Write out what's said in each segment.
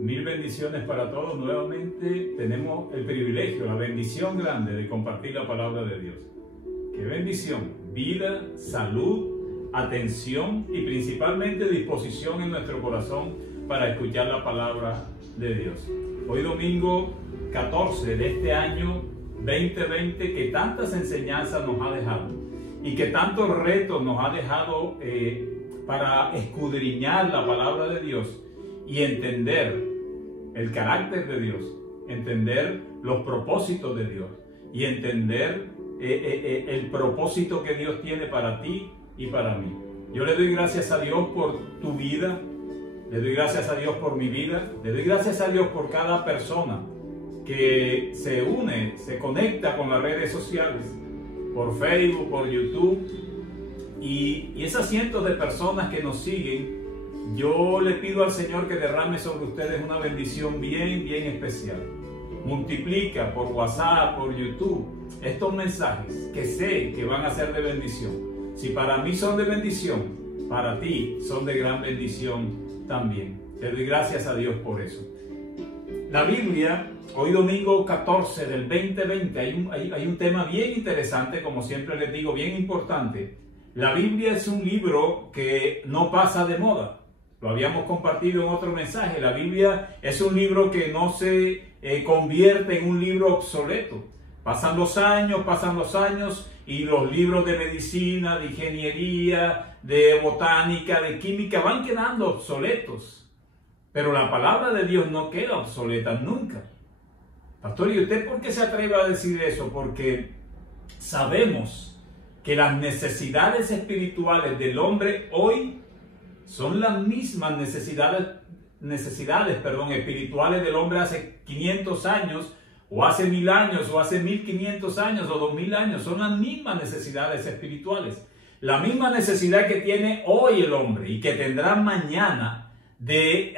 Mil bendiciones para todos. Nuevamente tenemos el privilegio, la bendición grande de compartir la palabra de Dios. ¡Qué bendición! Vida, salud, atención y principalmente disposición en nuestro corazón para escuchar la palabra de Dios. Hoy domingo 14 de este año 2020, que tantas enseñanzas nos ha dejado y que tantos retos nos ha dejado para escudriñar la palabra de Dios y entender el carácter de Dios, entender los propósitos de Dios y entender el propósito que Dios tiene para ti y para mí. Yo le doy gracias a Dios por tu vida, le doy gracias a Dios por mi vida, le doy gracias a Dios por cada persona que se une, se conecta con las redes sociales, por Facebook, por YouTube, y esas cientos de personas que nos siguen. Yo le pido al Señor que derrame sobre ustedes una bendición bien especial. Multiplica por WhatsApp, por YouTube, estos mensajes que sé que van a ser de bendición. Si para mí son de bendición, para ti son de gran bendición también. Te doy gracias a Dios por eso. La Biblia, hoy domingo 14 del 2020, hay un tema bien interesante, como siempre les digo, bien importante. La Biblia es un libro que no pasa de moda. Lo habíamos compartido en otro mensaje. La Biblia es un libro que no se convierte en un libro obsoleto. Pasan los años y los libros de medicina, de ingeniería, de botánica, de química van quedando obsoletos. Pero la palabra de Dios no queda obsoleta nunca. Pastor, ¿y usted por qué se atreve a decir eso? Porque sabemos que las necesidades espirituales del hombre hoy son las mismas necesidades espirituales del hombre hace 500 años, o hace 1000 años, o hace 1500 años, o 2000 años. Son las mismas necesidades espirituales. La misma necesidad que tiene hoy el hombre y que tendrá mañana de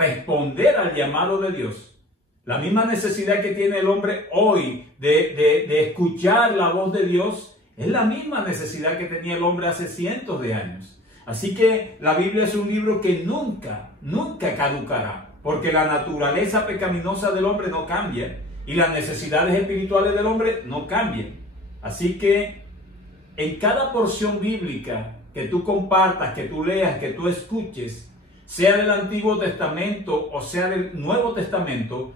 responder al llamado de Dios. La misma necesidad que tiene el hombre hoy de escuchar la voz de Dios es la misma necesidad que tenía el hombre hace cientos de años. Así que la Biblia es un libro que nunca caducará, porque la naturaleza pecaminosa del hombre no cambia y las necesidades espirituales del hombre no cambian. Así que en cada porción bíblica que tú compartas, que tú leas, que tú escuches, sea del Antiguo Testamento o sea del Nuevo Testamento,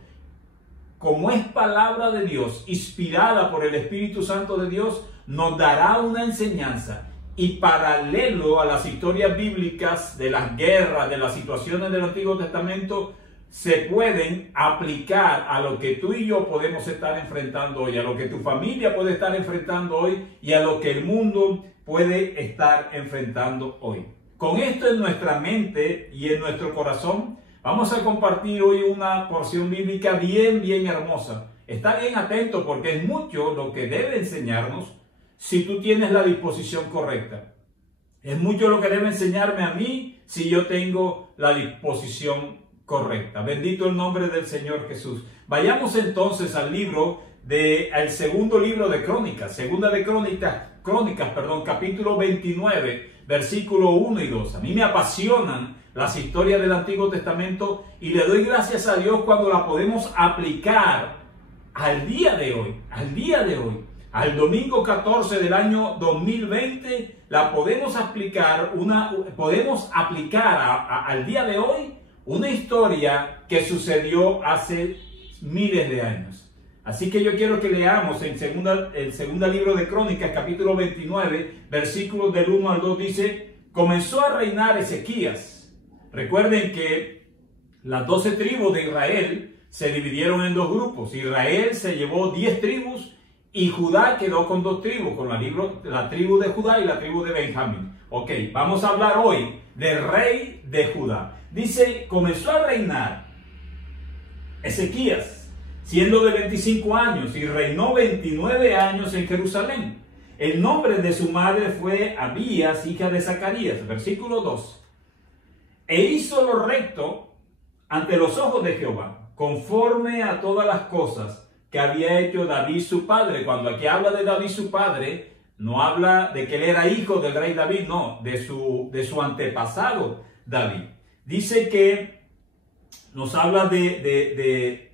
como es palabra de Dios, inspirada por el Espíritu Santo de Dios, nos dará una enseñanza. Y paralelo a las historias bíblicas de las guerras, de las situaciones del Antiguo Testamento, se pueden aplicar a lo que tú y yo podemos estar enfrentando hoy, a lo que tu familia puede estar enfrentando hoy y a lo que el mundo puede estar enfrentando hoy. Con esto en nuestra mente y en nuestro corazón, vamos a compartir hoy una porción bíblica bien hermosa. Está bien atento porque es mucho lo que debe enseñarnos si tú tienes la disposición correcta. Es mucho lo que debe enseñarme a mí si yo tengo la disposición correcta. Bendito el nombre del Señor Jesús. Vayamos entonces al segundo libro de Crónicas, capítulo 29, versículo 1 y 2. A mí me apasionan las historias del Antiguo Testamento y le doy gracias a Dios cuando la podemos aplicar al día de hoy, al domingo 14 del año 2020, la podemos aplicar al día de hoy una historia que sucedió hace miles de años. Así que yo quiero que leamos el segundo libro de Crónicas, capítulo 29, versículos del 1 al 2, dice: comenzó a reinar Ezequías. Recuerden que las 12 tribus de Israel se dividieron en dos grupos. Israel se llevó 10 tribus y Judá quedó con 2 tribus, con la tribu de Judá y la tribu de Benjamín. Ok, vamos a hablar hoy del rey de Judá. Dice, comenzó a reinar Ezequías, siendo de 25 años, y reinó 29 años en Jerusalén. El nombre de su madre fue Abías, hija de Zacarías. Versículo 2. E hizo lo recto ante los ojos de Jehová, conforme a todas las cosas que había hecho David su padre. Cuando aquí habla de David su padre, no habla de que él era hijo del rey David, no, de su antepasado David. Dice que nos habla de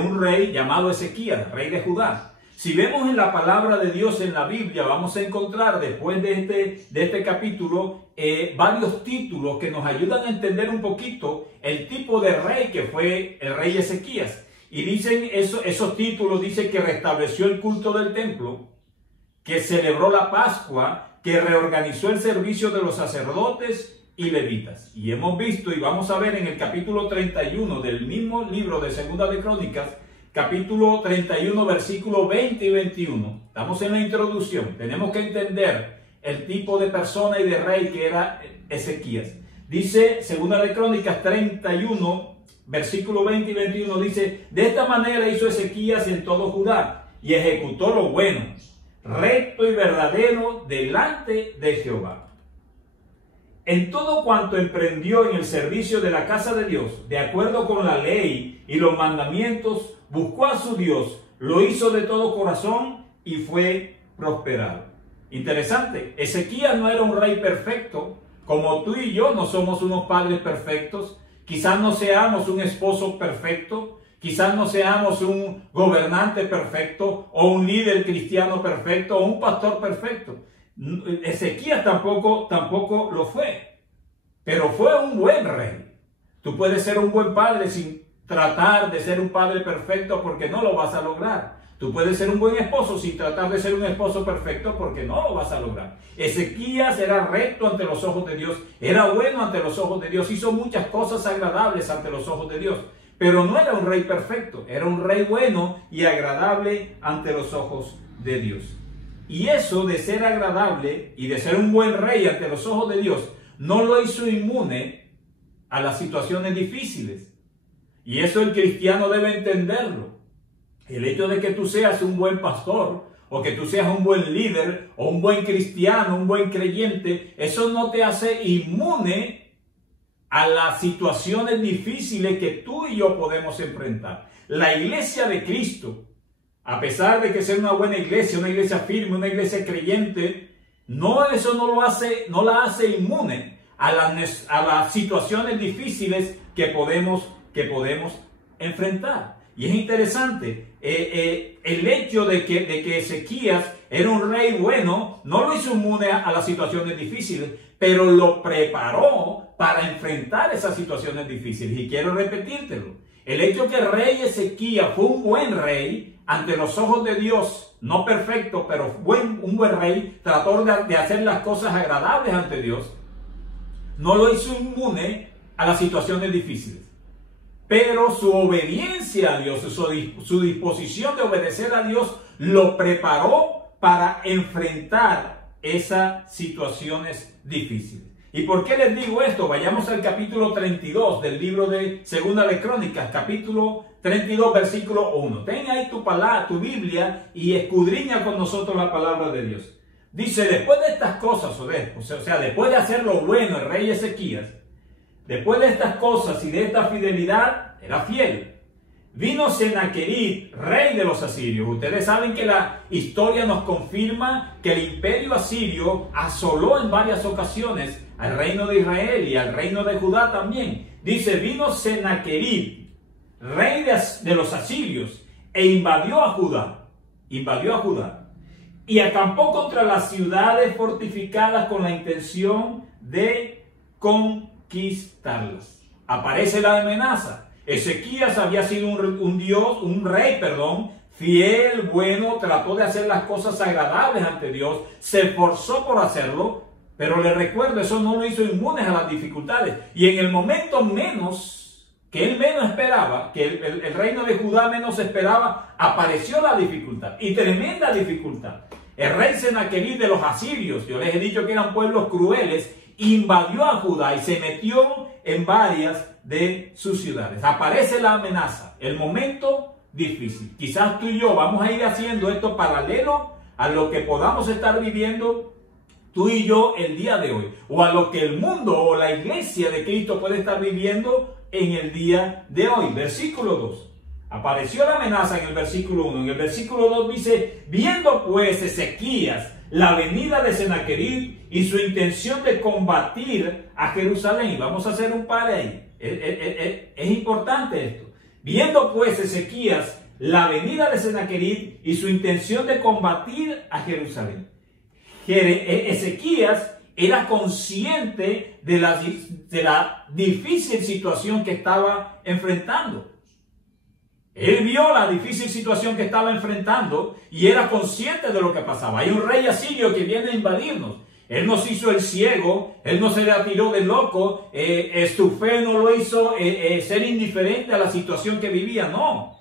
un rey llamado Ezequías, rey de Judá. Si vemos en la palabra de Dios en la Biblia, vamos a encontrar después de este capítulo varios títulos que nos ayudan a entender un poquito el tipo de rey que fue el rey Ezequías. Y dicen esos títulos, dice que restableció el culto del templo, que celebró la Pascua, que reorganizó el servicio de los sacerdotes y levitas. Y hemos visto y vamos a ver en el capítulo 31 del mismo libro de Segunda de Crónicas, capítulo 31, versículos 20 y 21. Estamos en la introducción. Tenemos que entender el tipo de persona y de rey que era Ezequías. Dice Segunda de Crónicas 31, versículo 20 y 21, dice: de esta manera hizo Ezequías en todo Judá y ejecutó lo bueno, recto y verdadero delante de Jehová. En todo cuanto emprendió en el servicio de la casa de Dios, de acuerdo con la ley y los mandamientos, buscó a su Dios, lo hizo de todo corazón y fue prosperado. Interesante, Ezequías no era un rey perfecto, como tú y yo no somos unos padres perfectos, quizás no seamos un esposo perfecto, quizás no seamos un gobernante perfecto, o un líder cristiano perfecto, o un pastor perfecto. Ezequías tampoco lo fue, pero fue un buen rey. Tú puedes ser un buen padre sin tratar de ser un padre perfecto, porque no lo vas a lograr. Tú puedes ser un buen esposo sin tratar de ser un esposo perfecto, porque no lo vas a lograr. Ezequías era recto ante los ojos de Dios, era bueno ante los ojos de Dios, hizo muchas cosas agradables ante los ojos de Dios, pero no era un rey perfecto, era un rey bueno y agradable ante los ojos de Dios. Y eso de ser agradable y de ser un buen rey ante los ojos de Dios no lo hizo inmune a las situaciones difíciles. Y eso el cristiano debe entenderlo. El hecho de que tú seas un buen pastor, o que tú seas un buen líder, o un buen cristiano, un buen creyente, eso no te hace inmune a las situaciones difíciles que tú y yo podemos enfrentar. La iglesia de Cristo, a pesar de que sea una buena iglesia, una iglesia firme, una iglesia creyente, eso no la hace inmune a las situaciones difíciles que podemos enfrentar. Y es interesante, el hecho de que Ezequías era un rey bueno, no lo hizo inmune a las situaciones difíciles, pero lo preparó para enfrentar esas situaciones difíciles. Y quiero repetírtelo, el hecho que el rey Ezequías fue un buen rey ante los ojos de Dios, no perfecto, pero un buen rey, trató de hacer las cosas agradables ante Dios, no lo hizo inmune a las situaciones difíciles. Pero su obediencia a Dios, su disposición de obedecer a Dios, lo preparó para enfrentar esas situaciones difíciles. ¿Y por qué les digo esto? Vayamos al capítulo 32 del libro de Segunda de Crónicas, capítulo 32, versículo 1. Ten ahí tu Biblia y escudriña con nosotros la palabra de Dios. Dice: después de estas cosas, o sea, después de hacer lo bueno el rey Ezequías, después de estas cosas y de esta fidelidad, era fiel, vino Senaquerib, rey de los asirios. Ustedes saben que la historia nos confirma que el imperio asirio asoló en varias ocasiones al reino de Israel y al reino de Judá también. Dice: vino Senaquerib, rey de los asirios, e invadió a Judá. Y acampó contra las ciudades fortificadas con la intención de conquistarlas. Aparece la amenaza. Ezequías había sido un rey, fiel, bueno, trató de hacer las cosas agradables ante Dios, se esforzó por hacerlo, pero le recuerdo, eso no lo hizo inmune a las dificultades. Y en el momento que él menos esperaba, que el reino de Judá menos esperaba, apareció la dificultad, y tremenda dificultad. El rey Senaquerib de los asirios, yo les he dicho que eran pueblos crueles, invadió a Judá y se metió en varias de sus ciudades. Aparece la amenaza, el momento difícil. Quizás tú y yo vamos a ir haciendo esto paralelo a lo que podamos estar viviendo tú y yo el día de hoy, o a lo que el mundo o la iglesia de Cristo puede estar viviendo en el día de hoy. Versículo 2. Apareció la amenaza en el versículo 1. En el versículo 2 dice: viendo pues Ezequías la venida de Senaquerib y su intención de combatir a Jerusalén. Vamos a hacer un par ahí. Es importante esto. Viendo pues Ezequías la venida de Sennacherib y su intención de combatir a Jerusalén. Ezequías era consciente de la difícil situación que estaba enfrentando. Él vio la difícil situación que estaba enfrentando y era consciente de lo que pasaba. Hay un rey asirio que viene a invadirnos. Él nos hizo el ciego, él no se le tiró de loco, su fe no lo hizo ser indiferente a la situación que vivía, no.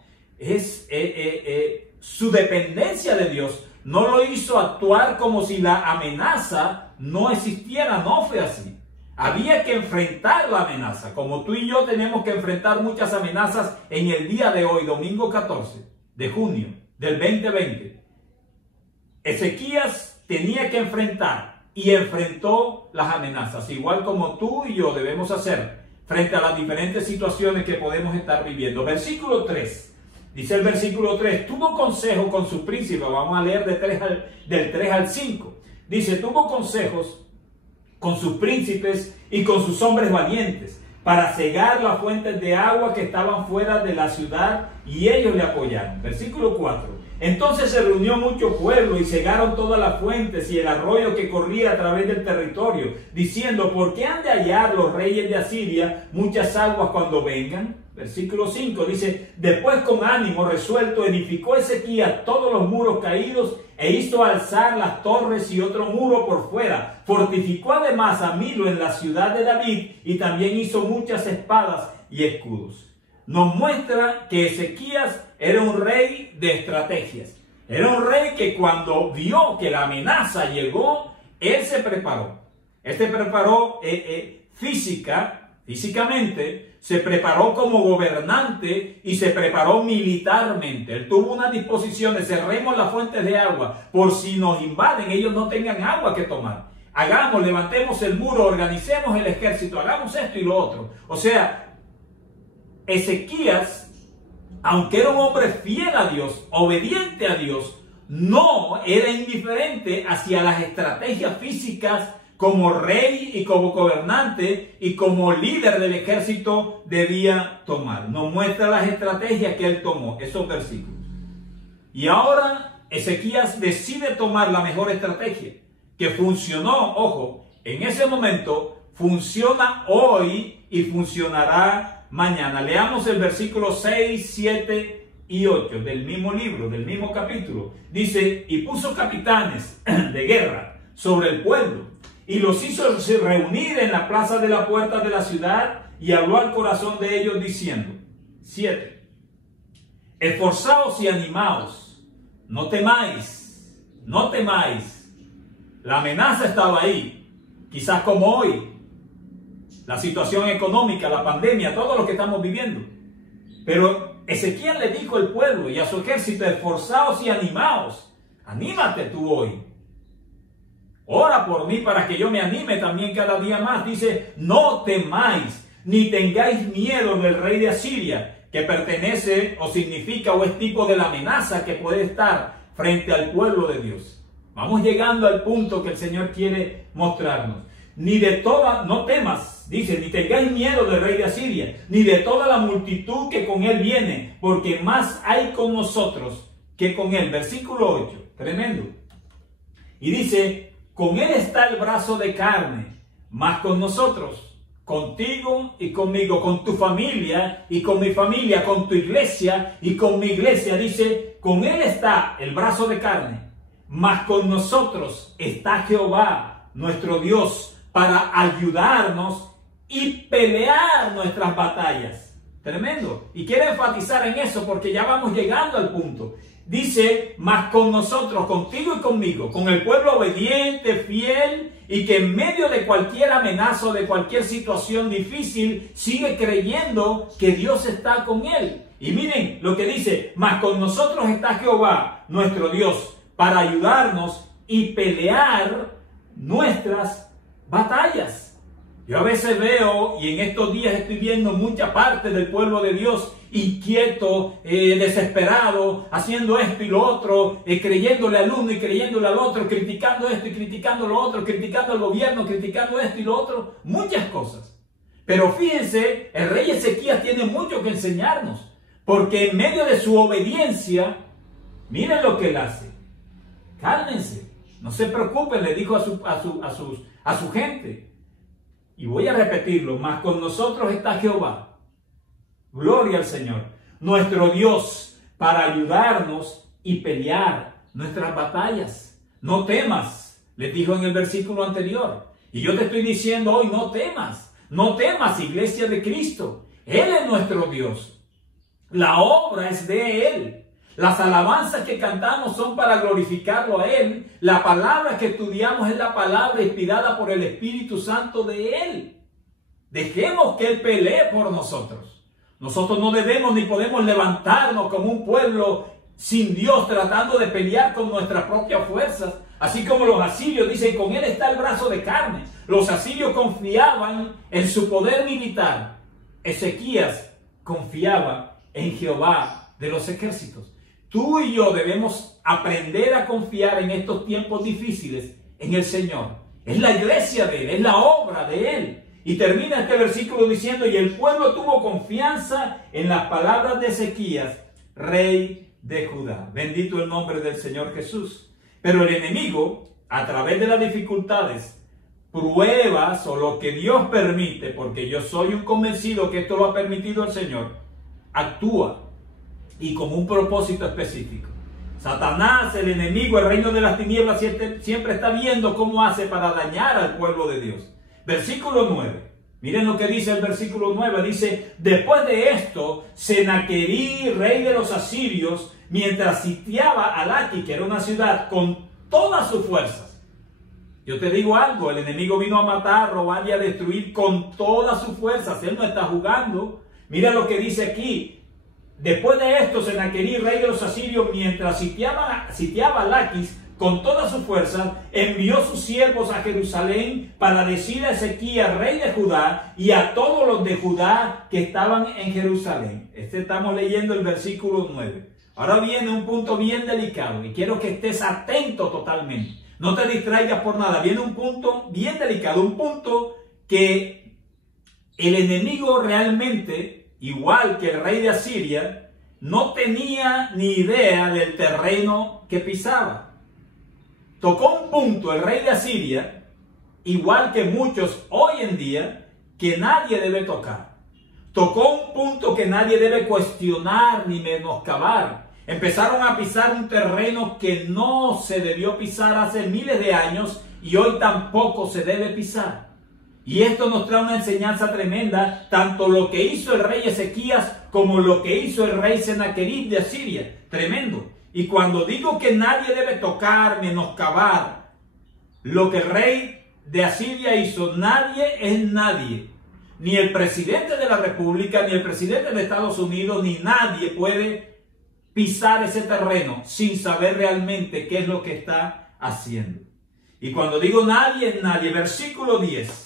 Su dependencia de Dios no lo hizo actuar como si la amenaza no existiera, no fue así. Había que enfrentar la amenaza, como tú y yo tenemos que enfrentar muchas amenazas en el día de hoy, domingo 14 de junio del 2020. Ezequías tenía que enfrentar y enfrentó las amenazas, igual como tú y yo debemos hacer frente a las diferentes situaciones que podemos estar viviendo. Versículo 3, dice el versículo 3, tuvo consejo con sus príncipes, vamos a leer del 3 al 5. Dice, tuvo consejos con sus príncipes y con sus hombres valientes para cegar las fuentes de agua que estaban fuera de la ciudad, y ellos le apoyaron. Versículo 4. Entonces se reunió mucho pueblo y cegaron todas las fuentes y el arroyo que corría a través del territorio, diciendo, ¿por qué han de hallar los reyes de Asiria muchas aguas cuando vengan? Versículo 5 dice, después con ánimo resuelto edificó Ezequías todos los muros caídos e hizo alzar las torres y otro muro por fuera. Fortificó además a Milo en la ciudad de David y también hizo muchas espadas y escudos. Nos muestra que Ezequías era un rey de estrategias. Era un rey que cuando vio que la amenaza llegó, él se preparó. Él se preparó físicamente, se preparó como gobernante y se preparó militarmente. Él tuvo unas disposiciones, cerremos las fuentes de agua, por si nos invaden, ellos no tengan agua que tomar. Hagamos, levantemos el muro, organicemos el ejército, hagamos esto y lo otro. O sea, Ezequías, aunque era un hombre fiel a Dios, obediente a Dios, no era indiferente hacia las estrategias físicas como rey y como gobernante y como líder del ejército debía tomar. Nos muestra las estrategias que él tomó, esos versículos. Y ahora Ezequías decide tomar la mejor estrategia, que funcionó, ojo, en ese momento, funciona hoy y funcionará mañana. Leamos el versículo 6, 7 y 8 del mismo libro, del mismo capítulo. Dice, y puso capitanes de guerra sobre el pueblo y los hizo reunir en la plaza de la puerta de la ciudad y habló al corazón de ellos diciendo, 7, esforzaos y animaos, no temáis, no temáis. La amenaza estaba ahí, quizás como hoy. La situación económica, la pandemia, todo lo que estamos viviendo. Pero Ezequías le dijo al pueblo y a su ejército, esforzaos y animaos. Anímate tú hoy. Ora por mí para que yo me anime también cada día más. Dice, no temáis, ni tengáis miedo del rey de Asiria, que pertenece o significa o es tipo de la amenaza que puede estar frente al pueblo de Dios. Vamos llegando al punto que el Señor quiere mostrarnos. No temas, dice, ni tengáis miedo del rey de Asiria, ni de toda la multitud que con él viene, porque más hay con nosotros que con él. Versículo 8, tremendo. Y dice, con él está el brazo de carne, más con nosotros, contigo y conmigo, con tu familia y con mi familia, con tu iglesia y con mi iglesia. Dice, con él está el brazo de carne, más con nosotros está Jehová, nuestro Dios, para ayudarnos y pelear nuestras batallas. Tremendo. Y quiero enfatizar en eso porque ya vamos llegando al punto. Dice, más con nosotros, contigo y conmigo, con el pueblo obediente, fiel y que en medio de cualquier amenaza o de cualquier situación difícil sigue creyendo que Dios está con él. Y miren lo que dice, más con nosotros está Jehová, nuestro Dios, para ayudarnos y pelear nuestras batallas. Yo a veces veo, y en estos días estoy viendo mucha parte del pueblo de Dios inquieto, desesperado, haciendo esto y lo otro, creyéndole al uno y creyéndole al otro, criticando esto y criticando lo otro, criticando al gobierno, criticando esto y lo otro, muchas cosas. Pero fíjense, el rey Ezequías tiene mucho que enseñarnos, porque en medio de su obediencia, miren lo que él hace. Cálmense, no se preocupen, le dijo a su gente. Y voy a repetirlo, mas con nosotros está Jehová. Gloria al Señor, nuestro Dios, para ayudarnos y pelear nuestras batallas. No temas, les dijo en el versículo anterior. Y yo te estoy diciendo hoy, no temas. No temas, iglesia de Cristo. Él es nuestro Dios. La obra es de Él. Las alabanzas que cantamos son para glorificarlo a Él. La palabra que estudiamos es la palabra inspirada por el Espíritu Santo de Él. Dejemos que Él pelee por nosotros. Nosotros no debemos ni podemos levantarnos como un pueblo sin Dios tratando de pelear con nuestras propias fuerzas. Así como los asirios dicen, con Él está el brazo de carne. Los asirios confiaban en su poder militar. Ezequías confiaba en Jehová de los ejércitos. Tú y yo debemos aprender a confiar en estos tiempos difíciles en el Señor. Es la iglesia de Él, es la obra de Él. Y termina este versículo diciendo, y el pueblo tuvo confianza en las palabras de Ezequías, rey de Judá. Bendito el nombre del Señor Jesús. Pero el enemigo, a través de las dificultades, pruebas o lo que Dios permite, porque yo soy un convencido que esto lo ha permitido el Señor, actúa y con un propósito específico. Satanás, el enemigo, el reino de las tinieblas, siempre está viendo cómo hace para dañar al pueblo de Dios. Versículo 9. Miren lo que dice el versículo 9. Dice, después de esto, Senaquerí, rey de los asirios, mientras sitiaba a Laquis, que era una ciudad, con todas sus fuerzas. Yo te digo algo, el enemigo vino a matar, robar y a destruir con todas sus fuerzas. Él no está jugando. Mira lo que dice aquí. Después de esto, Senaquerí, rey de los asirios, mientras sitiaba a Laquis con todas sus fuerzas, envió sus siervos a Jerusalén para decir a Ezequías, rey de Judá, y a todos los de Judá que estaban en Jerusalén. Estamos leyendo el versículo 9. Ahora viene un punto bien delicado y quiero que estés atento totalmente. No te distraigas por nada. Viene un punto bien delicado, un punto que el enemigo realmente, igual que el rey de Asiria, no tenía ni idea del terreno que pisaba. Tocó un punto el rey de Asiria, igual que muchos hoy en día, que nadie debe tocar. Tocó un punto que nadie debe cuestionar ni menoscabar. Empezaron a pisar un terreno que no se debió pisar hace miles de años y hoy tampoco se debe pisar. Y esto nos trae una enseñanza tremenda, tanto lo que hizo el rey Ezequías como lo que hizo el rey Senaquerib de Asiria. Tremendo. Y cuando digo que nadie debe tocar, menoscabar lo que el rey de Asiria hizo, nadie es nadie. Ni el presidente de la República, ni el presidente de Estados Unidos, ni nadie puede pisar ese terreno sin saber realmente qué es lo que está haciendo. Y cuando digo nadie es nadie, versículo 10.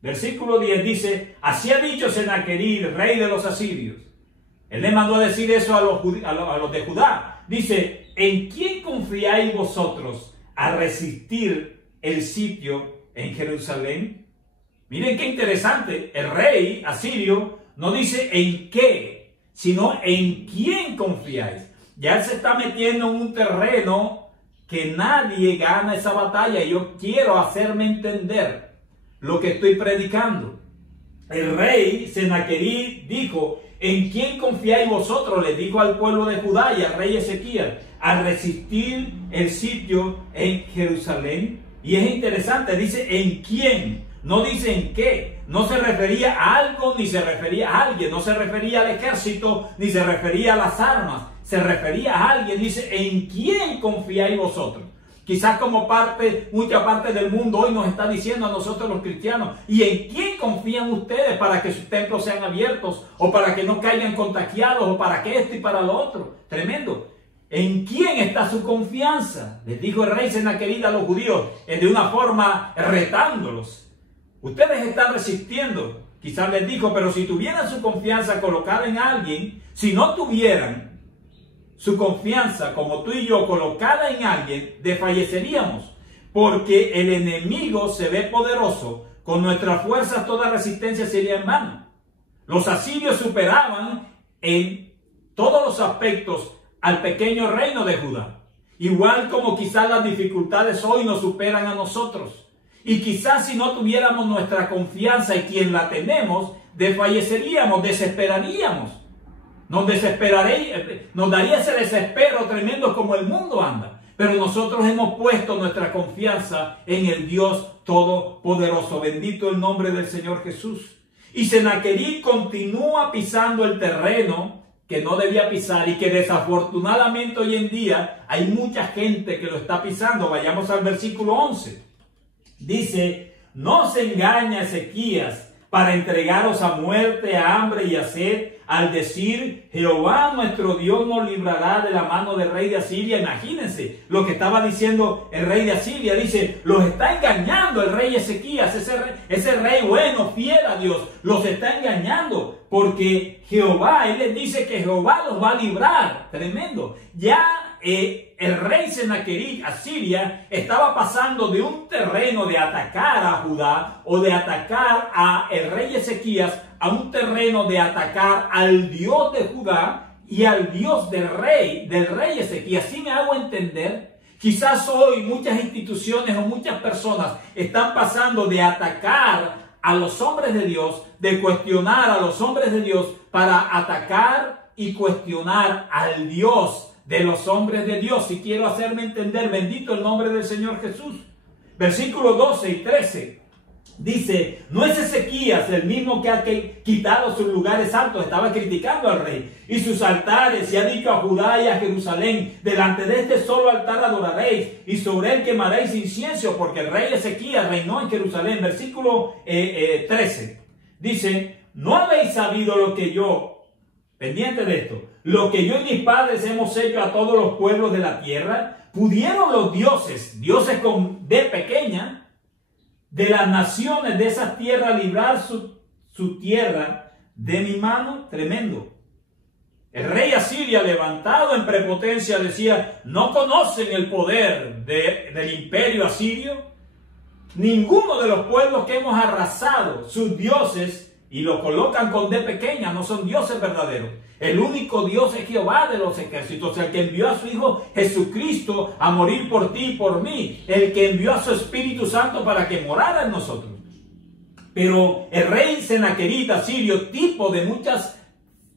Versículo 10 dice, así ha dicho Senaquerib, rey de los asirios. Él le mandó a decir eso a los de Judá. Dice, ¿en quién confiáis vosotros a resistir el sitio en Jerusalén? Miren qué interesante. El rey asirio no dice en qué, sino en quién confiáis. Ya él se está metiendo en un terreno que nadie gana esa batalla. Y yo quiero hacerme entender lo que estoy predicando. El rey Senaquerib dijo, ¿en quién confiáis vosotros? Le dijo al pueblo de Judá y al rey Ezequías, a resistir el sitio en Jerusalén. Y es interesante, dice en quién, no dice en qué. No se refería a algo ni se refería a alguien, no se refería al ejército ni se refería a las armas, se refería a alguien. Dice, ¿en quién confiáis vosotros? Quizás como mucha parte del mundo hoy nos está diciendo a nosotros los cristianos, ¿y en quién confían ustedes para que sus templos sean abiertos? O para que no caigan contagiados, o para que esto y para lo otro. Tremendo. ¿En quién está su confianza? Les dijo el rey Senaquerib a los judíos, de una forma retándolos. Ustedes están resistiendo. Quizás les dijo, pero si tuvieran su confianza colocada en alguien, si no tuvieran su confianza, como tú y yo, colocada en alguien, desfalleceríamos. Porque el enemigo se ve poderoso con nuestras fuerzas toda resistencia sería en vano. Los asirios superaban en todos los aspectos al pequeño reino de Judá. Igual como quizás las dificultades hoy nos superan a nosotros. Y quizás si no tuviéramos nuestra confianza en quien la tenemos, desfalleceríamos, desesperaríamos. Nos daría ese desespero tremendo como el mundo anda. Pero nosotros hemos puesto nuestra confianza en el Dios Todopoderoso. Bendito el nombre del Señor Jesús. Y Sennacherib continúa pisando el terreno que no debía pisar y que desafortunadamente hoy en día hay mucha gente que lo está pisando. Vayamos al versículo 11. Dice, no se engaña Ezequías para entregaros a muerte, a hambre y a sed, al decir, Jehová nuestro Dios nos librará de la mano del rey de Asiria. Imagínense lo que estaba diciendo el rey de Asiria. Dice, los está engañando el rey Ezequías, ese rey bueno, fiel a Dios, los está engañando, porque Jehová, él les dice que Jehová los va a librar. Tremendo. Ya el rey Sennacherib, Asiria, estaba pasando de un terreno de atacar a Judá o de atacar a el rey Ezequías a un terreno de atacar al Dios de Judá y al Dios del rey Ezequías. ¿Sí me hago entender? Quizás hoy muchas instituciones o muchas personas están pasando de atacar a los hombres de Dios, de cuestionar a los hombres de Dios, para atacar y cuestionar al Dios de los hombres de Dios. Si quiero hacerme entender, bendito el nombre del Señor Jesús. Versículos 12 y 13. Dice, ¿no es Ezequías el mismo que ha quitado sus lugares altos? Estaba criticando al rey. Y sus altares, y ha dicho a Judá y a Jerusalén, delante de este solo altar adoraréis, y sobre él quemaréis incienso, porque el rey Ezequías reinó en Jerusalén. Versículo 13. Dice, ¿no habéis sabido lo que yo, pendiente de esto, lo que yo y mis padres hemos hecho a todos los pueblos de la tierra? ¿Pudieron los dioses con D pequeña, de las naciones de esas tierras librar su tierra de mi mano? Tremendo. El rey Asiria, levantado en prepotencia, decía, ¿no conocen el poder del imperio asirio? Ninguno de los pueblos que hemos arrasado, sus dioses, y lo colocan con D pequeña, no son dioses verdaderos. El único Dios es Jehová de los ejércitos, el que envió a su Hijo Jesucristo a morir por ti y por mí, el que envió a su Espíritu Santo para que morara en nosotros. Pero el rey Sennacherib asirio, tipo de muchas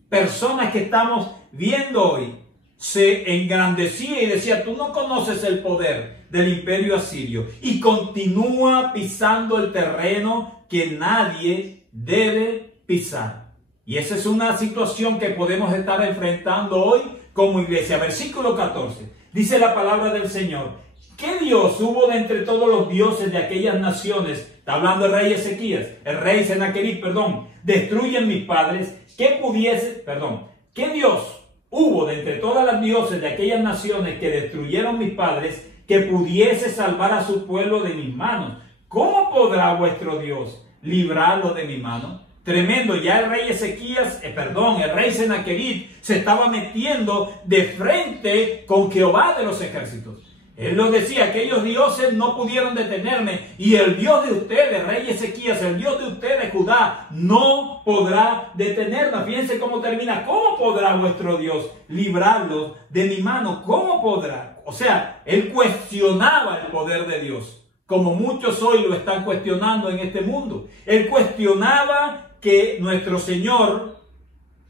personas que estamos viendo hoy, se engrandecía y decía, tú no conoces el poder del imperio asirio, y continúa pisando el terreno que nadie debe pisar. Y esa es una situación que podemos estar enfrentando hoy como iglesia. Versículo 14. Dice la palabra del Señor. ¿Qué Dios hubo de entre todos los dioses de aquellas naciones? Está hablando el rey Ezequías. El rey Sennacherib, destruyen mis padres. ¿Qué Dios hubo de entre todas las dioses de aquellas naciones que destruyeron mis padres, que pudiese salvar a su pueblo de mis manos? ¿Cómo podrá vuestro Dios librarlo de mi mano? Tremendo. Ya el rey el rey Sennacherib se estaba metiendo de frente con Jehová de los ejércitos. Él lo decía, aquellos dioses no pudieron detenerme, y el Dios de ustedes, rey Ezequías, el Dios de ustedes, Judá, no podrá detenernos. Fíjense cómo termina. ¿Cómo podrá vuestro Dios librarlos de mi mano? ¿Cómo podrá? O sea, él cuestionaba el poder de Dios, como muchos hoy lo están cuestionando en este mundo. Él cuestionaba que nuestro Señor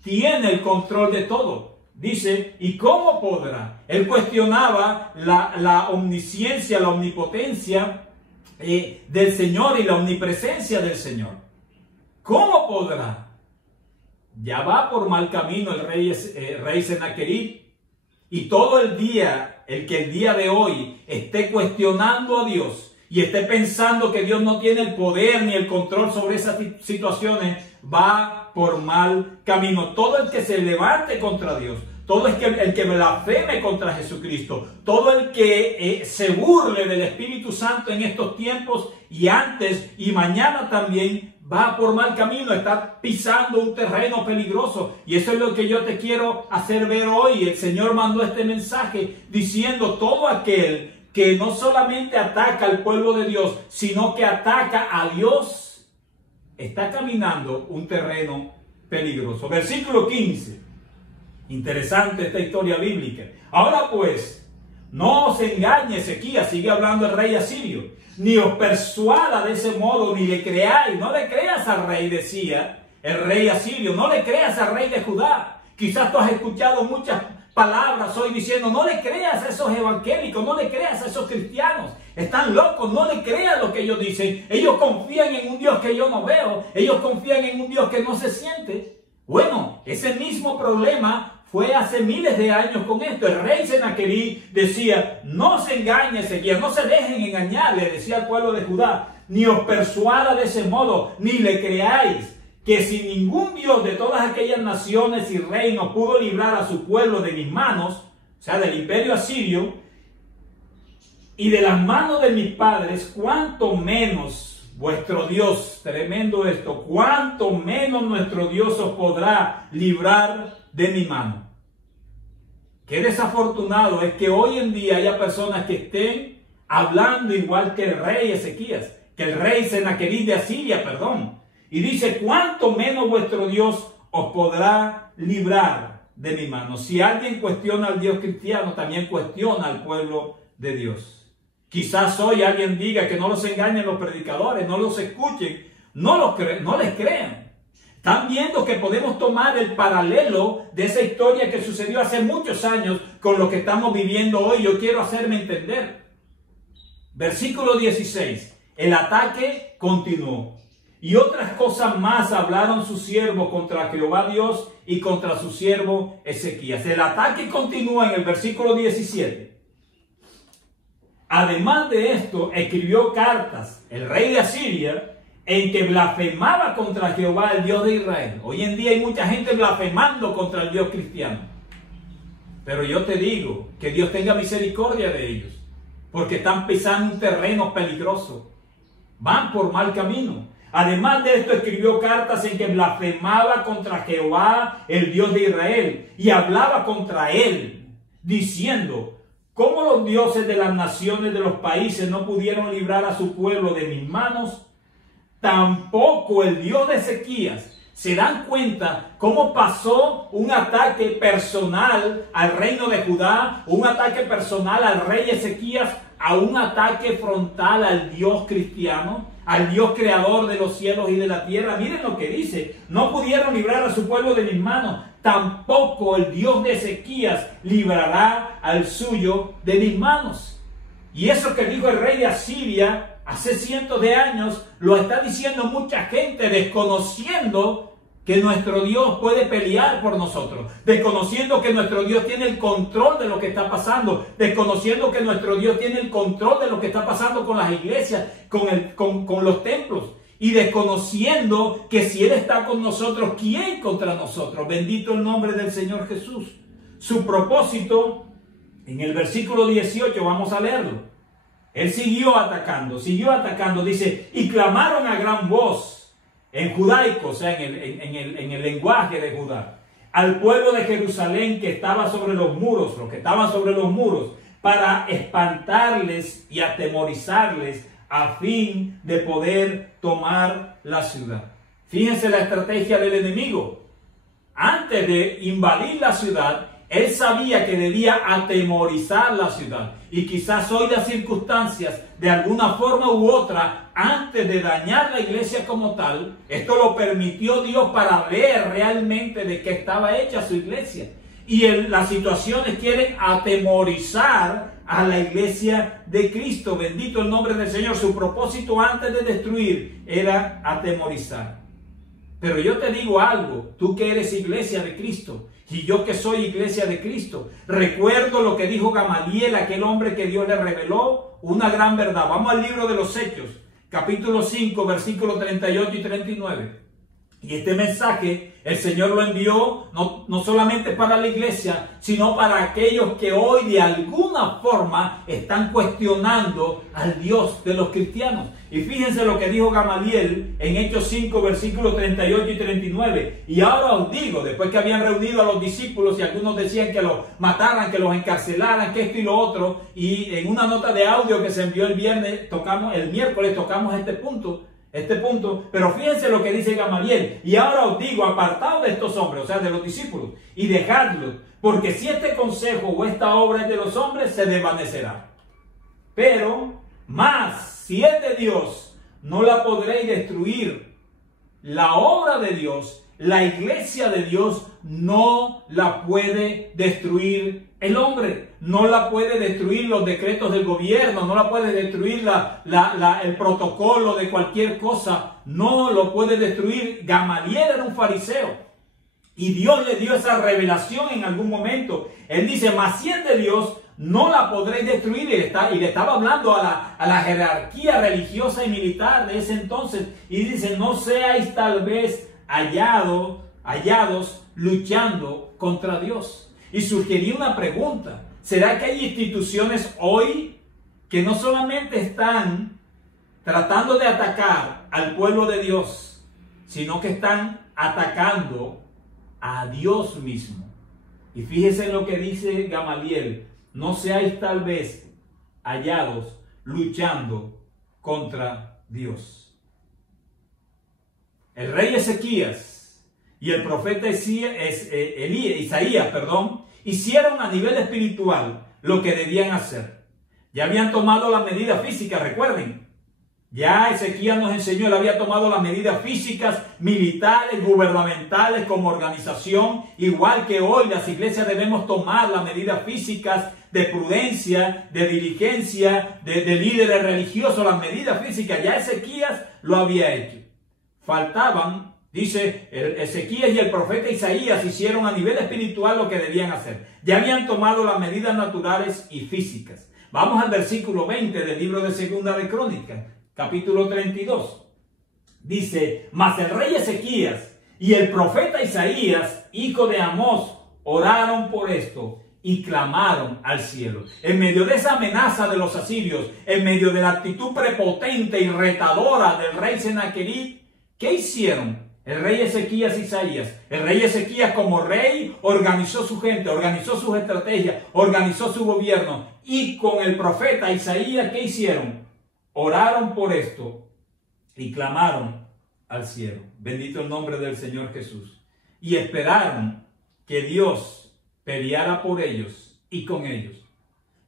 tiene el control de todo. Dice, ¿y cómo podrá? Él cuestionaba la omnisciencia, la omnipotencia del Señor y la omnipresencia del Señor. ¿Cómo podrá? Ya va por mal camino el rey Sennacherib. Y todo el día de hoy esté cuestionando a Dios y esté pensando que Dios no tiene el poder ni el control sobre esas situaciones, va por mal camino. Todo el que se levante contra Dios, todo el que blasfeme contra Jesucristo, todo el que se burle del Espíritu Santo en estos tiempos y antes y mañana también, va por mal camino, está pisando un terreno peligroso. Y eso es lo que yo te quiero hacer ver hoy. El Señor mandó este mensaje diciendo, todo aquel que no solamente ataca al pueblo de Dios, sino que ataca a Dios está caminando un terreno peligroso. Versículo 15. Interesante esta historia bíblica. Ahora pues, no os engañe Ezequías, sigue hablando el rey asirio, ni os persuada de ese modo, ni le creáis, no le creas al rey, decía el rey asirio, no le creas al rey de Judá. Quizás tú has escuchado muchas palabras hoy diciendo, no le creas a esos evangélicos, no le creas a esos cristianos, están locos, no le creas lo que ellos dicen, ellos confían en un Dios que yo no veo, ellos confían en un Dios que no se siente. Bueno, ese mismo problema fue hace miles de años con esto. El rey Senaquerib decía, no se engañe Ezequías, no se dejen engañar, le decía al pueblo de Judá, ni os persuada de ese modo, ni le creáis, que si ningún Dios de todas aquellas naciones y reinos pudo librar a su pueblo de mis manos, o sea, del imperio asirio, y de las manos de mis padres, cuánto menos vuestro Dios, tremendo esto, cuánto menos nuestro Dios os podrá librar de mi mano. Qué desafortunado es que hoy en día haya personas que estén hablando igual que el rey Ezequías, que el rey Senaquerib de Asiria, perdón. Y dice, cuánto menos vuestro Dios os podrá librar de mi mano. Si alguien cuestiona al Dios cristiano, también cuestiona al pueblo de Dios. Quizás hoy alguien diga que no los engañen los predicadores, no los escuchen, no les crean. Están viendo que podemos tomar el paralelo de esa historia que sucedió hace muchos años con lo que estamos viviendo hoy. Yo quiero hacerme entender. Versículo 16. El ataque continuó. Y otras cosas más hablaron sus siervos contra Jehová Dios y contra su siervo Ezequías. El ataque continúa en el versículo 17. Además de esto, escribió cartas el rey de Asiria en que blasfemaba contra Jehová, el Dios de Israel. Hoy en día hay mucha gente blasfemando contra el Dios cristiano. Pero yo te digo que Dios tenga misericordia de ellos, porque están pisando un terreno peligroso. Van por mal camino. Además de esto, escribió cartas en que blasfemaba contra Jehová, el Dios de Israel, y hablaba contra él, diciendo, ¿cómo los dioses de las naciones de los países no pudieron librar a su pueblo de mis manos? Tampoco el Dios de Ezequías. ¿Se dan cuenta cómo pasó un ataque personal al reino de Judá, un ataque personal al rey Ezequías, a un ataque frontal al Dios cristiano, al Dios creador de los cielos y de la tierra? Miren lo que dice, no pudieron librar a su pueblo de mis manos, tampoco el Dios de Ezequías librará al suyo de mis manos. Y eso que dijo el rey de Asiria hace cientos de años, lo está diciendo mucha gente, desconociendo que nuestro Dios puede pelear por nosotros, desconociendo que nuestro Dios tiene el control de lo que está pasando, desconociendo que nuestro Dios tiene el control de lo que está pasando con las iglesias, con los templos, y desconociendo que si Él está con nosotros, ¿quién contra nosotros? Bendito el nombre del Señor Jesús. Su propósito, en el versículo 18, vamos a leerlo. Él siguió atacando, dice, y clamaron a gran voz, en judaico, o sea, en el lenguaje de Judá, al pueblo de Jerusalén que estaba sobre los muros, los que estaban sobre los muros, para espantarles y atemorizarles a fin de poder tomar la ciudad. Fíjense la estrategia del enemigo. Antes de invadir la ciudad, él sabía que debía atemorizar la ciudad. Y quizás hoy las circunstancias, de alguna forma u otra, antes de dañar la iglesia como tal, esto lo permitió Dios para ver realmente de qué estaba hecha su iglesia. Y las situaciones quieren atemorizar a la iglesia de Cristo. Bendito el nombre del Señor. Su propósito antes de destruir era atemorizar. Pero yo te digo algo, tú que eres iglesia de Cristo, y yo que soy iglesia de Cristo, recuerdo lo que dijo Gamaliel, aquel hombre que Dios le reveló una gran verdad. Vamos al libro de los Hechos, capítulo 5, versículos 38 y 39. Y este mensaje el Señor lo envió no solamente para la iglesia, sino para aquellos que hoy de alguna forma están cuestionando al Dios de los cristianos. Y fíjense lo que dijo Gamaliel en Hechos 5, versículos 38 y 39. Y ahora os digo, después que habían reunido a los discípulos y algunos decían que los mataran, que los encarcelaran, que esto y lo otro, y en una nota de audio que se envió el miércoles tocamos este punto. este punto, pero fíjense lo que dice Gamaliel. Y ahora os digo, apartaos de estos hombres, o sea, de los discípulos, y dejadlos, porque si este consejo o esta obra es de los hombres, se desvanecerá. Pero, más, si es de Dios, no la podréis destruir. La obra de Dios, la iglesia de Dios, no la puede destruir el hombre. No la puede destruir los decretos del gobierno, no la puede destruir el protocolo de cualquier cosa. No lo puede destruir. Gamaliel era un fariseo y Dios le dio esa revelación en algún momento. Él dice, mas si es de Dios, no la podréis destruir. Y le estaba hablando a la jerarquía religiosa y militar de ese entonces. Y dice, no seáis tal vez hallados luchando contra Dios. Y surgiría una pregunta. ¿Será que hay instituciones hoy que no solamente están tratando de atacar al pueblo de Dios, sino que están atacando a Dios mismo? Y fíjese en lo que dice Gamaliel. No seáis tal vez hallados luchando contra Dios. El rey Ezequías y el profeta Isaías, hicieron a nivel espiritual lo que debían hacer. Ya habían tomado la medida física, recuerden. Ya Ezequías nos enseñó, él había tomado las medidas físicas, militares, gubernamentales, como organización. Igual que hoy las iglesias debemos tomar las medidas físicas de prudencia, de diligencia, de líderes religiosos, las medidas físicas. Ya Ezequías lo había hecho. Faltaban, dice, Ezequías y el profeta Isaías hicieron a nivel espiritual lo que debían hacer. Ya habían tomado las medidas naturales y físicas. Vamos al versículo 20 del libro de Segunda de Crónicas, capítulo 32. Dice, mas el rey Ezequías y el profeta Isaías, hijo de Amós, oraron por esto y clamaron al cielo. En medio de esa amenaza de los asirios, en medio de la actitud prepotente y retadora del rey Sennacherib, ¿qué hicieron el rey Ezequías y Isaías? El rey Ezequías, como rey, organizó su gente, organizó sus estrategias, organizó su gobierno. Y con el profeta Isaías, ¿qué hicieron? Oraron por esto y clamaron al cielo. Bendito el nombre del Señor Jesús. Y esperaron que Dios peleara por ellos y con ellos.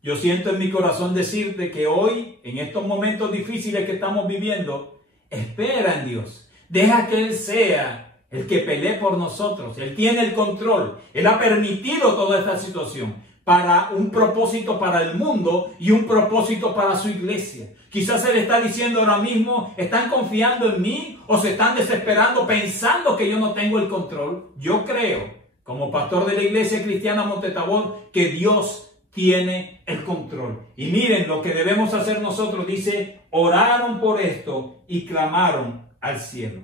Yo siento en mi corazón decirte que hoy, en estos momentos difíciles que estamos viviendo, espera en Dios. Deja que Él sea el que pelee por nosotros. Él tiene el control. Él ha permitido toda esta situación para un propósito para el mundo y un propósito para su iglesia. Quizás Él está diciendo ahora mismo, ¿están confiando en mí o se están desesperando pensando que yo no tengo el control? Yo creo, como pastor de la Iglesia Cristiana Montetabor, que Dios tiene el control. Y miren lo que debemos hacer nosotros. Dice, oraron por esto y clamaron al cielo.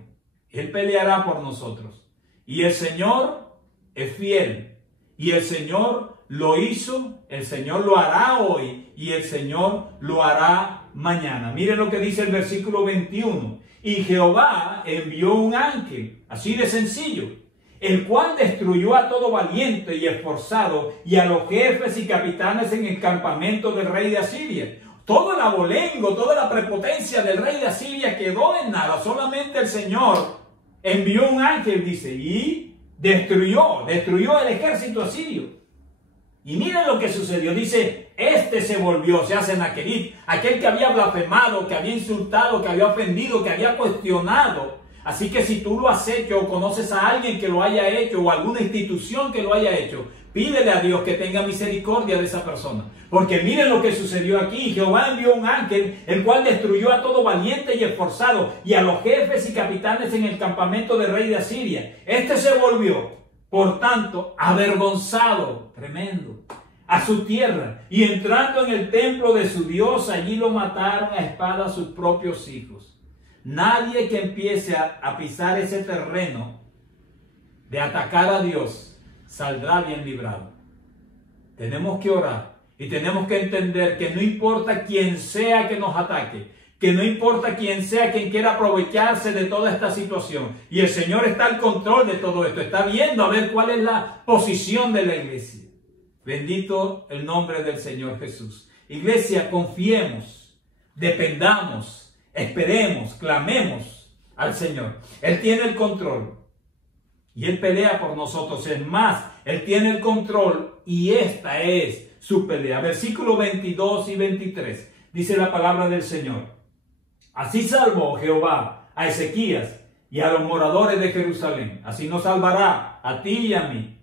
Él peleará por nosotros. Y el Señor es fiel. Y el Señor lo hizo, el Señor lo hará hoy y el Señor lo hará mañana. Miren lo que dice el versículo 21. Y Jehová envió un ángel, así de sencillo, el cual destruyó a todo valiente y esforzado y a los jefes y capitanes en el campamento del rey de Asiria. Todo el abolengo, toda la prepotencia del rey de Asiria quedó en nada. Solamente el Señor envió un ángel, dice, y destruyó el ejército asirio. Y miren lo que sucedió. Dice, este se volvió, se hace Sennacherib, aquel que había blasfemado, que había insultado, que había ofendido, que había cuestionado. Así que si tú lo has hecho o conoces a alguien que lo haya hecho o alguna institución que lo haya hecho, pídele a Dios que tenga misericordia de esa persona. Porque miren lo que sucedió aquí. Jehová envió un ángel, el cual destruyó a todo valiente y esforzado y a los jefes y capitanes en el campamento del rey de Asiria. Este se volvió, por tanto, avergonzado, tremendo, a su tierra, y entrando en el templo de su Dios, allí lo mataron a espada a sus propios hijos. Nadie que empiece a pisar ese terreno de atacar a Dios saldrá bien librado. Tenemos que orar y tenemos que entender que no importa quién sea que nos ataque, que no importa quién sea quien quiera aprovecharse de toda esta situación, y el Señor está al control de todo esto, está viendo a ver cuál es la posición de la iglesia. Bendito el nombre del Señor Jesús. Iglesia, confiemos, dependamos, esperemos, clamemos al Señor. Él tiene el control y Él pelea por nosotros. Es más, Él tiene el control y esta es su pelea. Versículos 22 y 23 dice la palabra del Señor: así salvó Jehová a Ezequías y a los moradores de Jerusalén. Así nos salvará a ti y a mí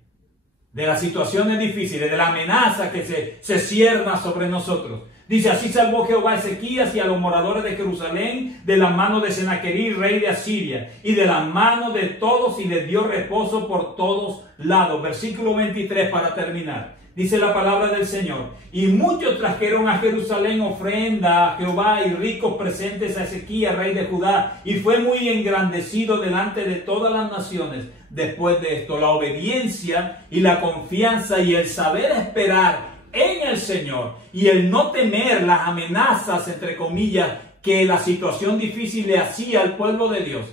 de las situaciones difíciles, de la amenaza que se cierna sobre nosotros. Dice: así salvó Jehová a Ezequías y a los moradores de Jerusalén de la mano de Sennacherib, rey de Asiria, y de la mano de todos, y les dio reposo por todos lados. Versículo 23 para terminar. Dice la palabra del Señor: y muchos trajeron a Jerusalén ofrenda a Jehová y ricos presentes a Ezequías, rey de Judá, y fue muy engrandecido delante de todas las naciones. Después de esto, la obediencia y la confianza y el saber esperar en el Señor y el no temer las amenazas, entre comillas, que la situación difícil le hacía al pueblo de Dios,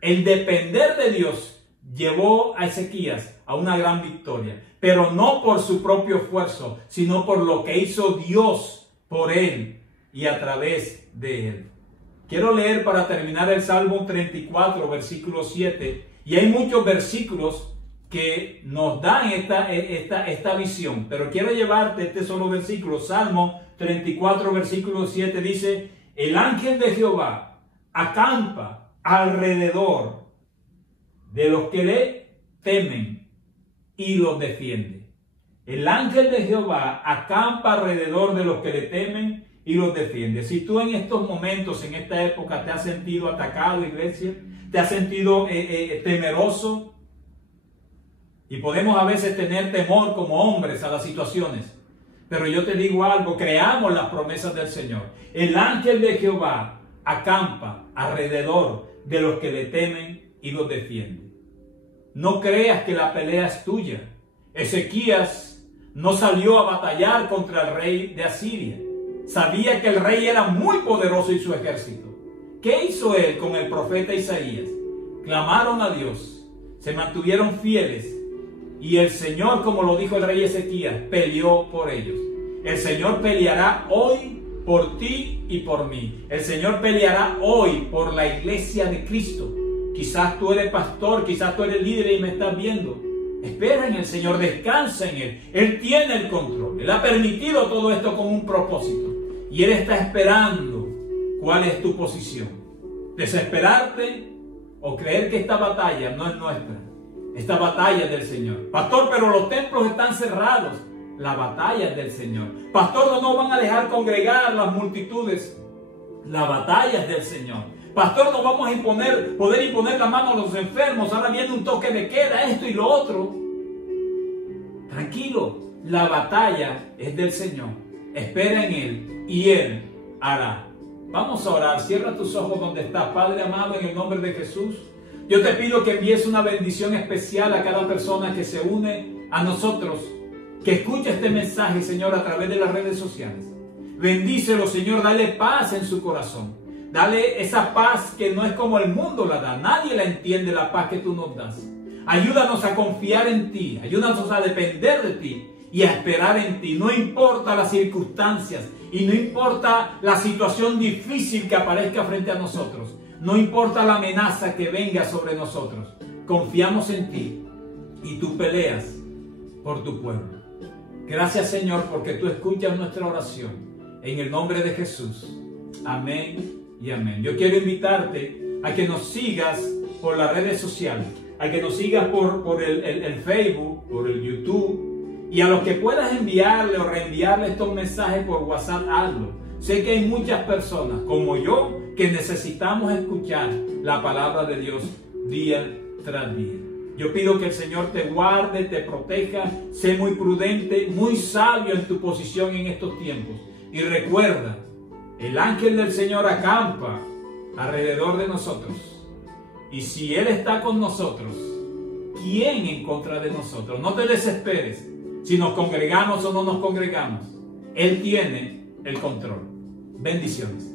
el depender de Dios llevó a Ezequías a una gran victoria, pero no por su propio esfuerzo, sino por lo que hizo Dios por él y a través de él. Quiero leer para terminar el Salmo 34, versículo 7, y hay muchos versículos que nos dan esta visión, pero quiero llevarte este solo versículo. Salmo 34, versículo 7 dice: el ángel de Jehová acampa alrededor de los que le temen y los defiende. El ángel de Jehová acampa alrededor de los que le temen y los defiende. Si tú en estos momentos, en esta época, te has sentido atacado, iglesia, te has sentido temeroso, y podemos a veces tener temor como hombres a las situaciones, pero yo te digo algo: creamos las promesas del Señor. El ángel de Jehová acampa alrededor de los que le temen y los defiende. No creas que la pelea es tuya. Ezequías no salió a batallar contra el rey de Asiria. Sabía que el rey era muy poderoso y su ejército. ¿Qué hizo él con el profeta Isaías? Clamaron a Dios, se mantuvieron fieles, y el Señor, como lo dijo el rey Ezequías, peleó por ellos. El Señor peleará hoy por ti y por mí. El Señor peleará hoy por la iglesia de Cristo. Quizás tú eres pastor, quizás tú eres líder y me estás viendo. Espera en el Señor, descansa en Él. Él tiene el control. Él ha permitido todo esto con un propósito. Y Él está esperando cuál es tu posición. ¿Desesperarte o creer que esta batalla no es nuestra? Esta batalla es del Señor. Pastor, pero los templos están cerrados. La batalla es del Señor. Pastor, no nos van a dejar congregar las multitudes. La batalla es del Señor. Pastor, no vamos a poder imponer la mano a los enfermos. Ahora viene un toque de queda, esto y lo otro. Tranquilo, la batalla es del Señor. Espera en Él y Él hará. Vamos a orar. Cierra tus ojos donde estás. Padre amado, en el nombre de Jesús, yo te pido que envíes una bendición especial a cada persona que se une a nosotros, que escucha este mensaje, Señor, a través de las redes sociales. Bendícelo, Señor, dale paz en su corazón. Dale esa paz que no es como el mundo la da. Nadie la entiende, la paz que tú nos das. Ayúdanos a confiar en ti. Ayúdanos a depender de ti y a esperar en ti. No importa las circunstancias y no importa la situación difícil que aparezca frente a nosotros. No importa la amenaza que venga sobre nosotros. Confiamos en ti y tú peleas por tu pueblo. Gracias, Señor, porque tú escuchas nuestra oración. En el nombre de Jesús. Amén y amén. Yo quiero invitarte a que nos sigas por las redes sociales, a que nos sigas por el Facebook, por el YouTube, y a los que puedas enviarle o reenviarle estos mensajes por WhatsApp, hazlo. Sé que hay muchas personas como yo que necesitamos escuchar la palabra de Dios día tras día. Yo pido que el Señor te guarde, te proteja, sé muy prudente, muy sabio en tu posición en estos tiempos. Y recuerda, el ángel del Señor acampa alrededor de nosotros. Y si Él está con nosotros, ¿quién en contra de nosotros? No te desesperes si nos congregamos o no nos congregamos. Él tiene el control. Bendiciones.